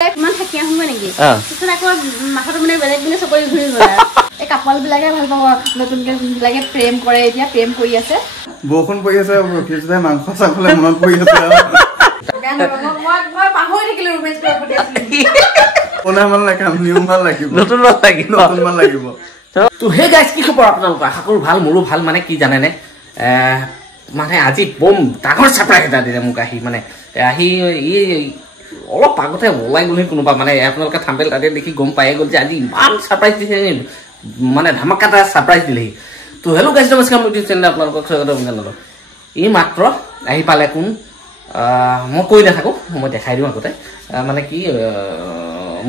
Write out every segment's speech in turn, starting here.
Man থাকিয়া হম নেকি পিছত আকৌ মাথাটো মানে বেলেগ বেলেগ চকৰি ঘূৰি গ'ল এই কাপল বিলাকে ভাল পাব নতুনকে বিলাকে প্ৰেম কৰে এতিয়া প্ৰেম কৰি আছে বৰষুণ পৰি আছে কিছে মাংস চাখলে মনত পৰি আছে মই পাহৰি থাকিলো ৰোমেন্স কৰিব দিছিলো কোনা মান লাগাম নিউ মান লাগিব নতুন মান লাগিব তো হে গাইস কি খবৰ আপোনালোক আশা কৰো ভাল মোৰো ভাল মানে কি জানেনে মানে আজি বম ডাঙৰ সাৰপ্ৰাইজ এটা দিলে মোক আহি মানে আহি ই অলপ আগতে ওলাই গ'লে কোনোবা মানে আপোনালোকে থাম্বেল তাতে দেখি গম পায়ে গ'ল যে আজি ইমান সাৰপ্ৰাইজ দিছে মানে ধামাকাটা সাৰপ্ৰাইজ দিলেহি তো হেল্ল' গাইস নমস্কাৰ মোৰ চেনেল আপোনালোকক স্বাগতম জনালো ই মাত্ৰ আহি পালে কোন মই কৈ নাথাকো মই দেখাই দিওঁ আগতে মানে কি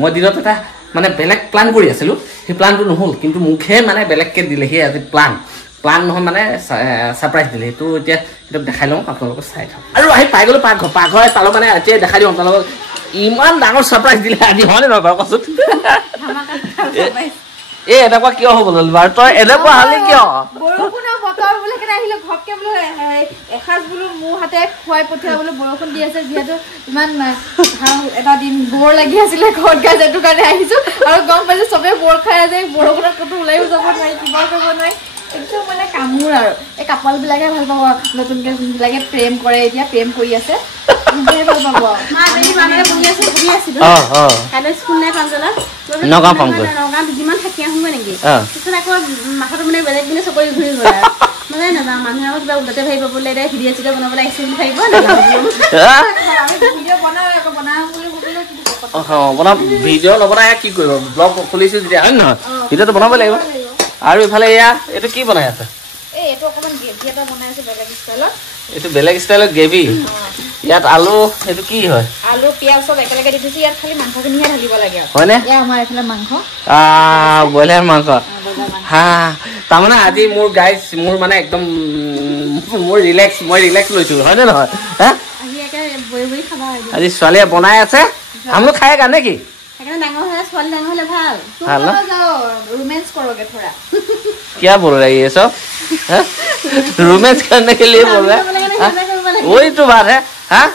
মই দিনত এটা মানে বেলেগ প্লান কৰি আছিলো সেই প্লানটো নহ'ল কিন্তু মুখে মানে বেলেগকে দিলেহি আজি প্লান নহয় মানে সাৰপ্ৰাইজ দিলে তো এতিয়া এটা দেখাই লওঁ আপোনালোকক চাই থাকক আৰু আহি পাই গ'লো পাকঘৰ পালো মানে এতিয়া দেখাই দিওঁ আপোনালোকক ইমান ডাঙৰ সাৰপ্ৰাইজ দিলে আজি হয়নে নহয় বাৰু কচোন এনেকুৱা কিয় হ'ব ল'ল বাৰু তই এনেকুৱা হ'লে কিয় বৰষুণৰ বতৰ বোলে কেনে আহিলে ঘপকে বোলে এখাজ বোলো মোৰ হাতে খুৱাই পঠিয়া বোলে বৰষুণ দি আছে যিহেতু ইমান এটা দিন বৰ লাগি আছিলে ঘৰত গাই যেটো কাৰণে আহিছো আৰু গম পাইছো চবে বৰ খাই আছে বৰষুণত ক'তো ওলাইও যাব নোৱাৰি কিবা কৰিব নোৱাৰি একদম মানে কামোৰ আৰু এই কাপল বিলাকে ভাল পাব নতুনকে বিলাকে প্ৰেম কৰে এতিয়া প্ৰেম কৰি আছে ভাল পাব মা বেবি মানে বহি আছে কাইলৈ স্কুল নাই পাঁচজনৰ নগাঁও পাম গৈ নগাঁও দুদিনমান থাকি আহোঁ নেকি পিছত আকৌ মাথাটো মানে বেলেগ বেলেগ চকৰি ঘূৰি গ'ল মানে নাযাওঁ মানুহে আকৌ কিবা উল্টাতে ভাবিব বোলে এতিয়া ভিডিঅ' চিডিঅ' বনাবলৈ আহিছে বুলি ভাবিব ভিডিঅ' নবনাই কি কৰিব ব্লগ খুলিছো যেতিয়া হয় নহয় ভিডিঅ'টো বনাব লাগিব আৰু ইফালে এয়া এইটো কি বনাই আছে এইটো অকণমান গ্ৰেভি এটা বনাই আছে বেলেগ ষ্টাইলত এইটো বেলেগ ষ্টাইলত গ্ৰেভি ইয়াত আলু এইটো কি হয় আলু পিয়াজ চব একেলগে দি দিছো ইয়াত খালি মাংসখিনিহে ঢালিব লাগে হয়নে আমাৰ এইফালে মাংস ব্ৰইলাৰ মাংস হা তাৰমানে আজি মোৰ গাইজ মোৰ মানে একদম মই ৰিলেক্স লৈছো হয়নে নহয় আজি ছোৱালীয়ে বনাই আছে আমলো খাই কাৰণে কি ডাঙৰ হ'লে ছোৱালী ডাঙৰ হ'লে ভাল रोमांस करोगे थोड़ा क्या बोल रही है सब रोमांस करने के लिए बोल रहा है वही तो बात है हाँ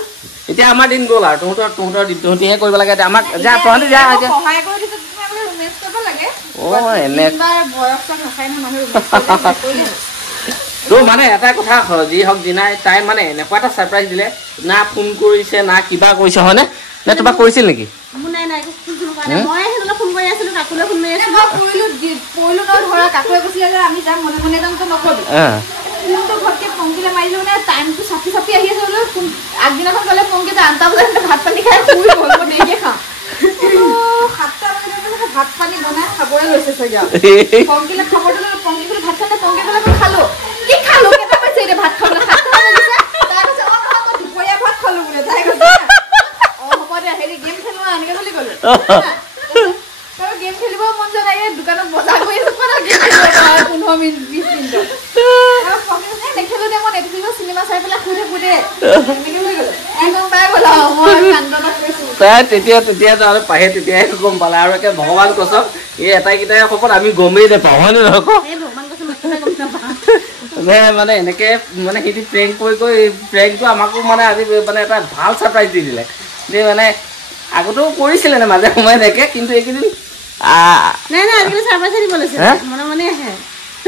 এতিয়া আমাৰ দিন গ'ল আৰু তোহতৰ দিনটোহে কৰিব লাগে আমাক যা তহঁতি যা সহায় কৰি দিছে তুমি আমাক रोमांस কৰিব লাগে এনে বয়স নাখায় না মানুহ তো মানে এটা কথা যি হওক দিনাই তাই মানে এনেকুৱা এটা সাৰপ্ৰাইজ দিলে না ফোন কৰিছে না কিবা কৰিছে হয়নে নে তোমাক কৰিছিল নেকি নাই মই হেলে ফোন কৰি আছিলো কাকুলে ফোন কৰি আছিলো পইলো ন ধৰা কাকুৱে কৈছিলে যে আমি যাম মনে মনে যাম তো নকবি ফোনটো ঘৰতে পংকিলে মাৰিলো না টাইমটো সাপি আহি আছে বোলে আগদিনাখন গলে পংকিতে আনটা বজাত ভাত পানী খাই শুই গ'ল মই দেৰিকে খাওঁ 7টা বজাত ভাত পানী বনাই খাবই লৈছে সজা পংকিলে খাবটো পংকিলে ভাত খালে পংকিলে খালো কি খালো কেটা পাইছে ৰে ভাত খাবলে 7টা বজাত তাই কৈছে অ মই দুপৰীয়া ভাত খালো বোলে তাই কৈছে হেৰি গেম খেলুৱা এনেকে বুলি ক'লে তাৰ গেম খেলিব মন যায় লাগে দোকানত বজাৰ কৰি আছে পৰা গেম খেলিব 15 মিনিট 20 মিনিট আৰু পকেটে নেখেলো দে মই নেটফ্লিক্স চিনেমা চাই পেলাই শুই থাকো দে এনেকে বুলি ক'লে একদম পাই গ'ল মই কান্দনত কৈছো তাই তেতিয়া আৰু পাহে তেতিয়াই গম পালা আৰু একে ভগৱান কসম এই এটাই কিটাই খবৰ আমি গমেই নাপাওঁ হয় নহয় এই ভগৱান কসম মই গম নাপাওঁ মানে এনেকে মানে হিতি প্ৰেংক কৰি প্ৰেংকটো আমাকো মানে আজি মানে এটা ভাল সাৰপ্ৰাইজ দি দিলে যে মানে আগতেও কৰিছিলে না মাজে সময়ে দেখে কিন্তু এইকেইদিন নাই আজিকালি সাৰপ্ৰাইজ দিব লৈছে মনে আহে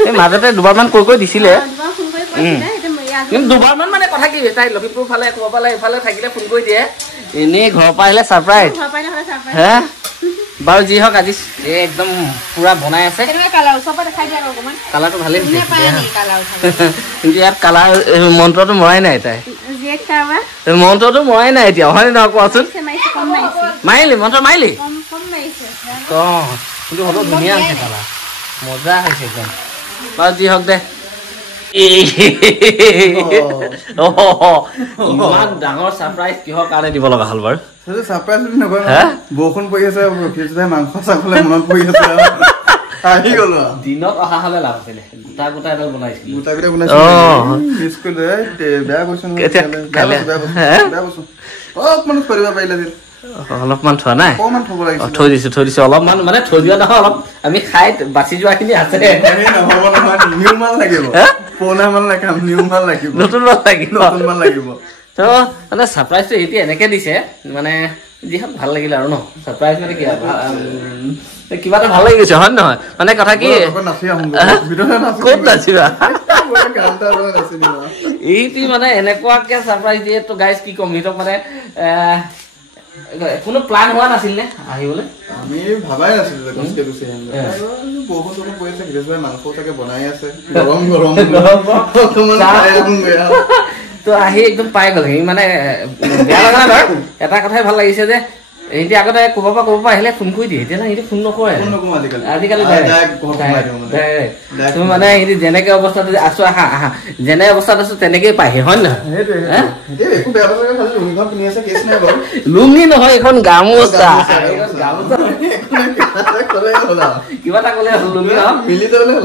এই মাজতে দুবাৰমান কৈ দিছিলে দুবাৰ ফোন কৰি কৈছিলে কিন্তু দুবাৰমান মানে কথা কি তাই লখিমপুৰ ফালে ক'ব পালে এইফালে থাকিলে ফোন কৰি দিয়ে এনেই ঘৰৰ পৰা আহিলে সাৰপ্ৰাইজ হে বাৰু যি হওক আজি একদম পুৰা বনাই আছে কালাৰটো ভালেই দিছে কিন্তু ইয়াত কালাৰ মন্ত্ৰটো মৰাই নাই তাই মন্ত্ৰটো মৰাই নাই এতিয়া হয় নহয় কোৱাচোন মাৰিলি মন্ত্ৰ মাৰিলি কিন্তু হ'লেও ধুনীয়া হৈছে কালাৰ মজা হৈছে একদম বাৰু যি হওক দে ইমান ডাঙৰ সাৰপ্ৰাইজ কিহৰ কাৰণে দিব লগা হ'ল বাৰু সাৰপ্ৰাইজ নকয় বৰষুণ পৰি আছে কিছে মাংস চাখলে মনত পৰি আছে আহি গ'ল দিনত অহা হ'লে লাভ আছিলে গোটা এটা বনাইছিল স্কুল বেয়া কৈছো অকমান কৰিব পাৰিলে অলপমান থোৱা নাই থৈ দিছো অলপমান মানে থৈ দিয়া নহয় অলপ আমি খাই বাচি যোৱাখিনি আছে নতুন মান লাগিব তো মানে সাৰপ্ৰাইজটো এতিয়া এনেকে দিছে মানে যিহক ভাল লাগিল আৰু ন সাৰপ্ৰাইজ মানে কি কিবা এটা ভাল লাগি গৈছে হয় নহয় মানে কথা কি ক'ত নাচিবা এইটি মানে এনেকুৱাকে সাৰপ্ৰাইজ দিয়ে তো গাইজ কি কম হিতক মানে কোনো প্লান হোৱা নাছিল নে আহিবলৈ আমি ভাবাই নাছিলো যে কষ্ট কৰিছে বহুত বহুত পইচা গিৰেছ ভাই মাংস থাকে বনাই আছে গৰম গৰম তো আহি একদম পাই গ'ল মানে বেয়া লগা নাই বাৰু এটা কথাই ভাল লাগিছে যে এহেঁতি আগতে ক'ব পৰা আহিলে ফোন কৰি দিয়ে এতিয়া এহেঁতি ফোন নকৰে আজিকালি তুমি মানে এহেঁতি যেনেকে অৱস্থাত আছো আহা যেনে অৱস্থাত আছো তেনেকেই পায়হি হয় নহয় লুঙি নহয় এখন গামোচা কিবা এটা ক'লে লুঙি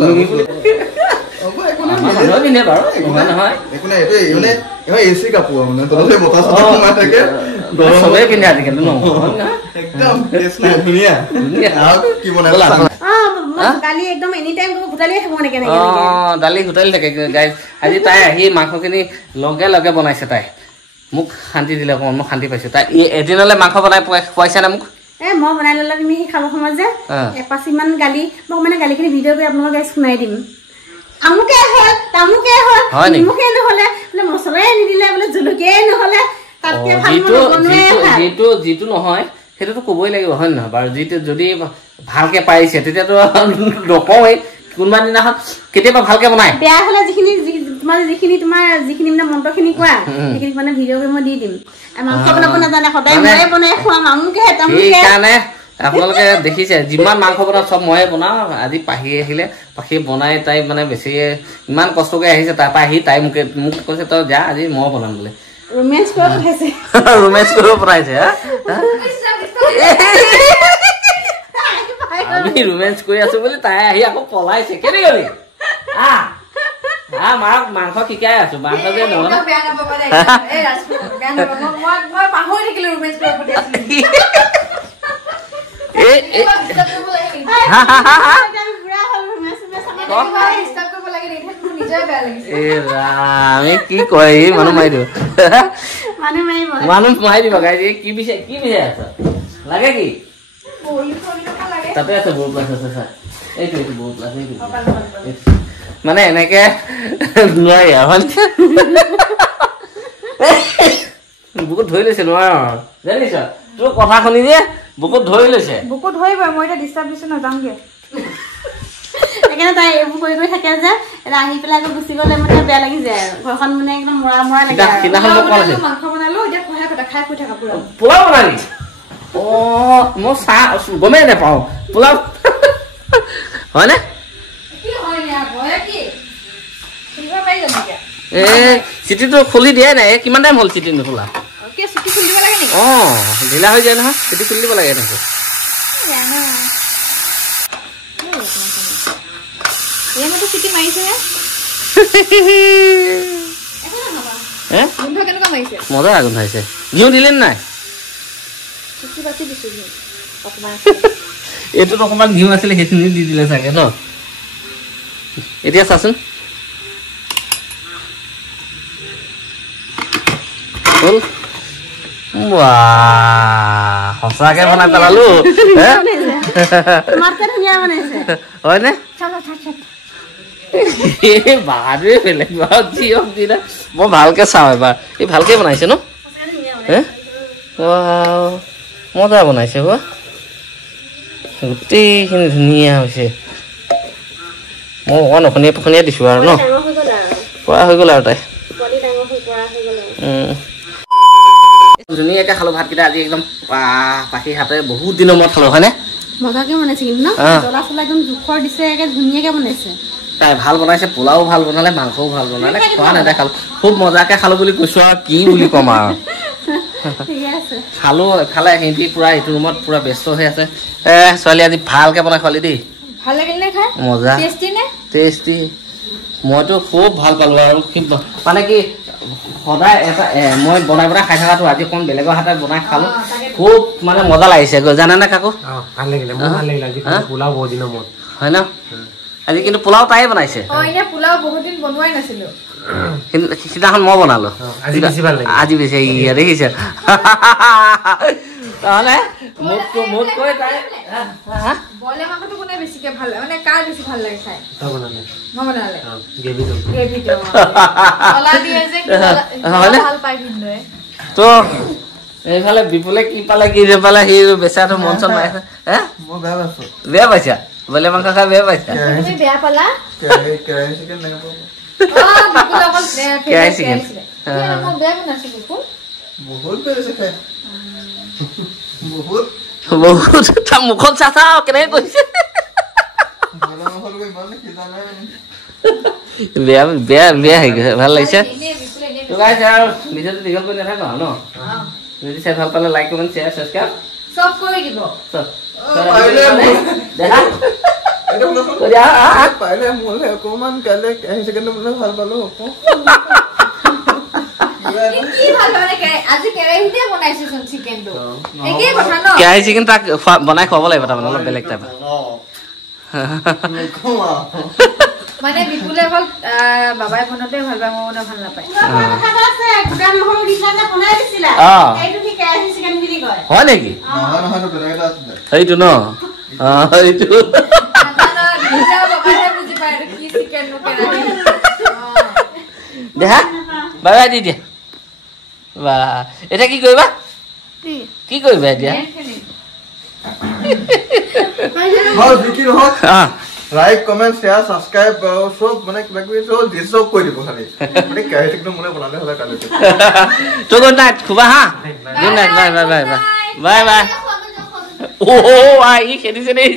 লুঙি বুলি পিন্ধে বাৰু নহয় এচি কাপোৰ মানে তলতে বতাহ চতাহ সোমাই থাকে চবেই পিন্ধে আজিকালি ন একদম ধুনীয়া কি বনাইছে দালি একদম এনি টাইম ঘুটালিয়ে খাব নেকি দালি ঘুটালি থাকে গাইজ আজি তাই আহি মাংসখিনি লগে লগে বনাইছে তাই মোক শান্তি দিলে অকণমান মই শান্তি পাইছো তাই এদিনলৈ মাংস বনাই খুৱাইছে নে মোক মই বনাই ল'লে তুমি সেই খাব সময়ত যে এপাচিমান গালি মই মানে গালিখিনি ভিডিঅ' কৰি আপোনালোকৰ গাইজ শুনাই দিম আমুকে হ'ল তামুকে হ'ল নিমখে নহ'লে বোলে মছলাই নিদিলে বোলে জলকীয়াই নহ'লে যিটো নহয় সেইটোতো ক'বই লাগিব হয় নহয় বাৰু যিটো যদি ভালকে পাৰিছে তেতিয়াতো নকওঁৱেই কোনোবা দিনাখন কেতিয়াবা ভালকে বনাই বেয়া হ'লে তোমাৰ যিখিনি মানে মন্ত্ৰখিনি কোৱা সেইখিনি মানে ভিডিঅ' কৰি মই দি দিম মাংস বনাব নাজানে সদায় ময়ে বনাই খুৱাম আমুকে তামুকে সেইকাৰণে আপোনালোকে দেখিছে যিমান মাংস বনাওঁ চব ময়ে বনাওঁ আজি পাহি আহিলে পাহি বনাই তাই মানে বেছি ইমান কষ্ট কৰি আহিছে তাৰপৰা আহি তাই মোক কৈছে তই যা আজি মই বনাম বোলে ৰোমেন্স কৰিব পঠাইছে আমি ৰোমেন্স কৰি আছো বুলি তাই আহি আকৌ পলাইছে কেনে গলি মাৰক মাংস শিকাই আছো মাংস যে নহয় আমি কি কয় মানুহ মাৰি দিব মানুহ মাৰি দিব গাই কি বিচাৰি আছা লাগে কি তাতে আছে বহু প্লাছ আছে ছাৰ এইটো বহু প্লাছ এইটো মানে এনেকে নোৱাৰি বুকুত ধৰি লৈছে নোৱাৰো জানিছ তোৰ কথা শুনি দিয়ে বুকুত ধৰি লৈছে বুকুত ধৰিব মই এতিয়া ডিষ্টাৰ্ব দিছো নাযাওঁগে সেইকাৰণে তাই এইবোৰ কৰি কৰি থাকে যে আহি পেলাই আকৌ গুচি গ'লে মানে বেয়া লাগি যায় আৰু ঘৰখন মানে একদম মৰা লাগে মাংস বনালো এতিয়া খাই শুই থাকা পোলাও বনালি মই চাহ গমেই নাপাওঁ পোলাও হয়নে চিটিটো খুলি দিয়াই নাই কিমান টাইম হ'ল চিটি নোখোলা ঢিলা হৈ যায় নহয় চিটি খুলি দিব লাগে এনেকৈ মজা গোন্ধাইছে ঘিউ দিলে নাই এইটোত অকণমান ঘিউ আছিলে সেইখিনি দি দিলে চাগে ন এতিয়া চাচোন হ'ল সঁচাকে বনাই পেলালো হয়নে বাহাদুৰে বেলেগ মই ভালকে চাওঁ এবাৰ এই ভালকে বনাইছে ন মজা বনাইছে গোটেইখিনি ধুনীয়া হৈছে মই অকণমান অখনীয়া দিছো আৰু ন পৰা হৈ গ'ল আৰু তাই ধুনীয়াকে খালো ভাতকেইটা আজি একদম পাখি হাতে বহুত দিনৰ মূৰত খালো হয়নে মজাকে বনাইছে কিন্তু ন জ্বলা চলা একদম জোখৰ দিছে একে ধুনীয়াকে বনাইছে তাই ভাল বনাইছে পোলাও ভাল বনালে মাংসও ভাল বনালে খোৱা নেদেখালো খুব মজাকে খালো বুলি কৈছো আৰু কি বুলি ক'ম আৰু খালো এফালে সিহঁতি পুৰা এইটো ৰুমত পুৰা ব্যস্ত হৈ আছে ছোৱালী আজি ভালকে বনাই খোৱালি দেই ভাল লাগিল নে খাই মজা টেষ্টি মইতো খুব ভাল পালো আৰু মানে কি সদায় এটা মই বনাই খাই থকাটো আজি অকণ বেলেগৰ হাতত বনাই খালো খুব মানে মজা লাগিছে জানানে কাকো ভাল লাগিলে মোৰ ভাল লাগিলে আজি পোলাও বহুত দিনৰ মূৰত হয় ন আজি কিন্তু পোলাও তাই বনাইছে পোলাও বহুত দিন বনোৱাই নাছিলো সিদিনাখন মই বনালো আজি বেছি ভাল লাগিল আজি বেছি দেখিছে তাহলে মোট কৈ তাই বইলাৰ মাংসটো কোনে বেছিকে ভাল লাগে মানে কাৰ বেছি ভাল লাগে খাই তা বনালে মই বনালে গ্ৰেভিটো কলা দিয়ে যে ভাল পাই ভিন্দয়ে তো এইফালে বিপুলে কি পালে কি নাপালে সি বেচাটো মন চন নাই হে মই বেয়া পাইছো বেয়া পাইছা বইলাৰ মাংস খাই বেয়া পাইছা তুমি বেয়া পালা কেৰাহী চিকেন নাই পাব বিপুল অকল কেৰাহী চিকেন মই বেয়া বনাইছো বিপুল বহুত বেয়া হৈছে খাই বহুত তাৰ মুখত চাচা কেনেকে কৈছে বইলাৰ মাংসটো ইমান সিজা নাই বেয়া বেয়া বেয়া হৈ গৈছে ভাল লাগিছে তো গাইছ আৰু ভিডিঅ'টো দীঘল কৰি নাথাকো ন যদি চাই ভাল পালে লাইক কমেণ্ট শ্বেয়াৰ ছাবস্ক্ৰাইব সব কৰি দিব দেখা এইটো শুনচোন দিয়া পাৰিলে মোলে অকমান কাইলে কেৰাহী চিকেনটো বোলে ভাল পালো কি ভাল লাগে আজি কেৰাহীতে বনাইছোচোন চিকেনটো একেই কথা ন কেৰাহী চিকেন তাক বনাই খুৱাব লাগিব তাৰমানে অলপ বেলেগ টাইপ মানে বিপুলে অকল বাবাই বনাতে ভাল পায় মই বনাই ভাল নাপায় হয় নেকি নহয় তো বেলেগ এটা আছিলে সেইটো ন সেইটো দেখা বাই বাই দি দিয়া বা এতিয়া কি কৰিবা কি কৰিবা এতিয়া হয় বিকি নহওক লাইক কমেন্ট শেয়াৰ সাবস্ক্ৰাইব সব মানে কিবা কিবি সব কৈ দিব খালি মানে কেৰাহী চিকেনটো মোলে বনালে হ'লে কালি তো গুড নাইট খুবা হা good night bye bye bye bye bye bye ও আই খেদিছে দেই